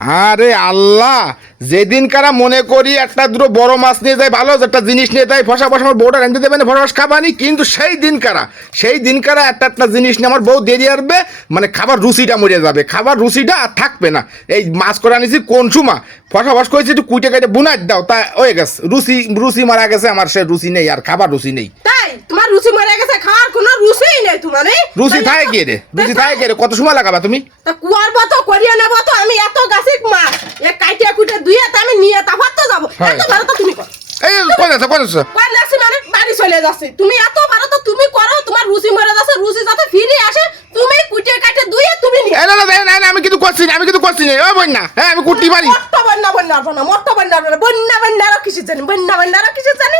আরে আল্লাহ, যেদিন কারা মনে করি একটা দুটো বড় মাছ নিয়ে যায়, ভালো একটা জিনিস নিয়ে যায়, ফসা ফসা আমার বউটা রাঁধতে দেবে না, ফসা ফস খাবানি, কিন্তু সেই দিন কারা একটা একটা জিনিস নিয়ে আমার বউ দেরি আসবে, মানে খাবার রুচিটা মরে যাবে, খাবার রুচিটা আর থাকবে না। এই মাছ করে আনিছি কোন সুমা, ফসা ফস করেছি, একটু কুইটে কাইটে বুনাই দাও, তা হয়ে গেছে, রুচি মারা গেছে, আমার সে রুচি নেই, আর খাবার রুচি নেই। তাই তোমার রুচি মারা গেছে, খাওয়ার কোনো রুচিই নেই তোমার। রুচি থাকে কে রে, রুচি থাকে কে রে, কত সময় লাগাবা তুমি? তা কুয়ার মতো করিয়ে নেবো তো আমি, এত গাছিক মাছ এ কাইটিয়া কুটে দুইয়ে তো আমি নিয়ে তারপর তো যাবো। এত ভালো তো তুমি করো। এই কোন আছে কই যাচ্ছি মানে বাড়ি চলে যাচ্ছি, তুমি এত ভালো তো তুমি করো, তোমার রুচি মরে যাচ্ছে, রুচি যাতে ফিরে আসে তুমি কুটে কাটে দুইয়ে তুমি নিয়ে। না না না না, আমি কিন্তু করছি না, ও বন্যা, হ্যাঁ আমি কুটতে পারি। বন্যা আরো কিছু জানি, আরো কিছু জানি।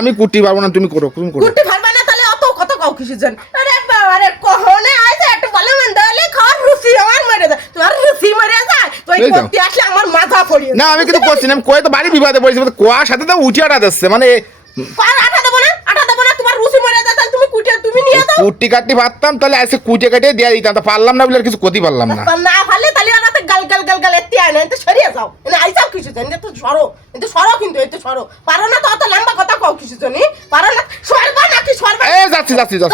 আমি কুটতে পারবো না, তুমি করো, তুমি করো। কুটতে পারবে না তাহলে অত কত কাউ কিছু জানি। আরে বাবা রে, কখনে আইছে একটু ভালো মন্দ হলে খাওয়ার রুচি আমার মরে যায়, তোমার রুচি মরে যায়, তুই করতে আসলে আমার মাথা পড়িয়ে। না আমি কিন্তু করছি না, আমি কয়ে তো বাড়ি বিবাদে পড়েছি, কোয়ার সাথে তো উঠে আটা দিচ্ছে, মানে আটা দেবো না, তোমার রুচি মরে যায়, তাহলে তুমি কুটে তুমি নিয়ে যাও। কুটি কাটি পারতাম, তাহলে আজকে কুটে কাটে দিয়ে দিতাম, তা পারলাম না বলে আর কিছু করতে পারলাম না। না পারলে তাহলে ওনাতে গাল এতে আয় না, এতে সরিয়ে যাও, এনে আইসাও কিছু জানি, এতে সরো কিন্তু এতে সরো, পারো না তো অত লম্বা কথা কও কিছু জানি, পারো না সরবা নাকি সরবা? এই যাচ্ছি যাও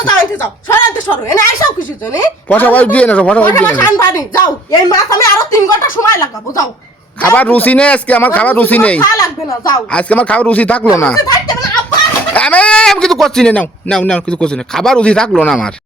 সরাইতে সরো, এনে আইসাও কিছু জানি। পয়সা ভাই দিয়ে না, পয়সা ভাই দিয়ে না, আনবানি যাও, এই মাছ আমি আরো 3 ঘন্টা সময় লাগাবো, যাও। খাবার রুচি নেই আজকে, আমার খাবার রুচি নেই, লাগবে না, যাও। আজকে আমার খাবার রুচি থাকলো না, আমি কিন্তু করছি না, নাও কিছু করছি না, খাবার রুচি থাকলো না আমার।